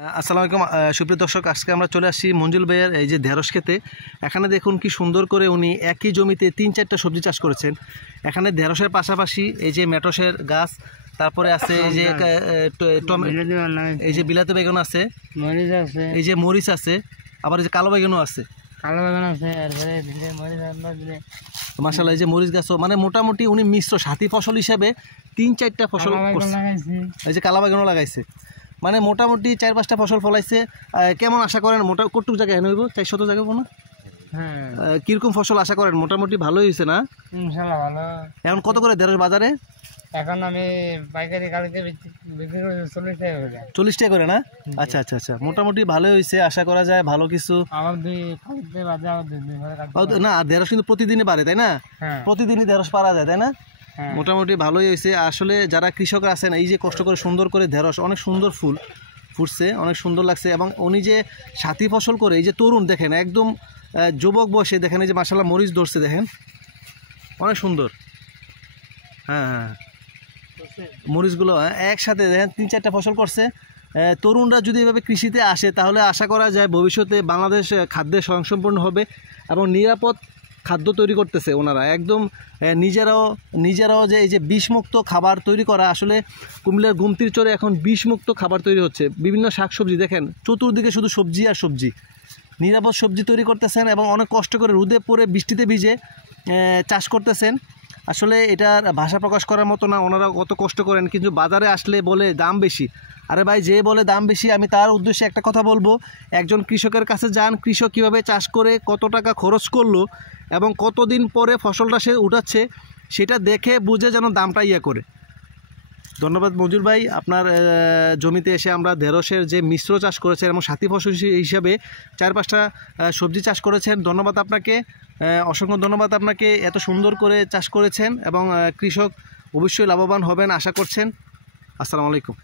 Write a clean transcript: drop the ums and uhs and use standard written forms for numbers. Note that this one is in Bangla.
আসসালামু আলাইকুম সুপ্রিয় দর্শক, আজকে আমরা চলে আসছি মঞ্জুল ভাইয়ের এই যে ঢেঁড়স খেতে। এখানে দেখুন কি সুন্দর করে উনি একই জমিতে 3-4টা সবজি চাষ করেছেন। এখানে ঢেঁড়সের পাশাপাশি এই যে মেটসের গাছ, তারপরে আছে এই যে এই যে বিলাতি বেগুন আছে, এই যে মরিচ আছে, আবার এই যে কালো বেগুনও আছে। মাশাআল্লাহ, এই যে মরিচ গাছও, মানে মোটামুটি উনি মিশ্র সাথী ফসল হিসেবে 3-4টা ফসল করছে। এই যে কালো বেগুনও লাগাইছে, মানে মোটামুটি 4-5টা ফসল ফলাইছে। কেমন আশা করেন কতটুকু জায়গায় এনে হইব? 400 জায়গা কোনো কিরকম ফসল আশা করেন? মোটামুটি ভালোই হয়েছে না? ইনশাআল্লাহ ভালো। এখন কত করে ঢেঁড়স বাজারে? এখন আমি পাইকারি কালকে বিক্রি করে 40 টাকা করে। 40 টাকা করে না? আচ্ছা আচ্ছা আচ্ছা, মোটামুটি ভালোই হয়েছে, আশা করা যায় ভালো কিছু। আমার দুই কালকে বাজে আমার দুই না, ঢেঁড়স কিন্তু প্রতিদিনই বাড়ে, তাই না? প্রতিদিনই ঢেঁড়স পারা যায়, তাই না? মোটামুটি ভালোই হয়েছে। আসলে যারা কৃষকরা আছেন, এই যে কষ্ট করে সুন্দর করে ঢেঁড়স, অনেক সুন্দর ফুল ফুটছে, অনেক সুন্দর লাগছে। এবং উনি যে সাথী ফসল করে, এই যে তরুণ দেখেন, একদম যুবক বয়সে দেখেন, এই যে মাশাআল্লাহ মরিচ ধরছে দেখেন, অনেক সুন্দর। হ্যাঁ হ্যাঁ, মরিচগুলো একসাথে দেখেন 3-4টা ফসল করছে। তরুণরা যদি এভাবে কৃষিতে আসে, তাহলে আশা করা যায় ভবিষ্যতে বাংলাদেশ খাদ্যে স্বয়ংসম্পূর্ণ হবে এবং নিরাপদ খাদ্য তৈরি করতেছে ওনারা। একদম নিজেরাও যে এই যে বিষমুক্ত খাবার তৈরি করা, আসলে কুমিল্লার গুমতির চরে এখন বিষমুক্ত খাবার তৈরি হচ্ছে। বিভিন্ন শাকসবজি দেখেন, চতুর্দিকে শুধু সবজি আর সবজি, নিরাপদ সবজি তৈরি করতেছেন এবং অনেক কষ্ট করে রোদে পড়ে বৃষ্টিতে ভিজে চাষ করতেছেন। আসলে এটার ভাষা প্রকাশ করার মতো না, ওনারা কত কষ্ট করেন। কিন্তু বাজারে আসলে বলে দাম বেশি। আরে ভাই, যে বলে দাম বেশি, আমি তার উদ্দেশ্যে একটা কথা বলবো, একজন কৃষকের কাছে যান, কৃষক কীভাবে চাষ করে কত টাকা খরচ করলো এবং কতদিন পরে ফসলটা সে উঠাচ্ছে, সেটা দেখে বুঝে যেন দামটা করে। ধন্যবাদ মঞ্জুর ভাই, আপনার জমিতে এসে আমরা ঢেঁড়সের যে মিশ্র চাষ করেছেন এবং সাথী ফসল হিসাবে 4-5টা সবজি চাষ করেছেন। ধন্যবাদ আপনাকে, অসংখ্য ধন্যবাদ আপনাকে। এত সুন্দর করে চাষ করেছেন এবং কৃষক অবশ্যই লাভবান হবেন আশা করছেন। আসসালামু আলাইকুম।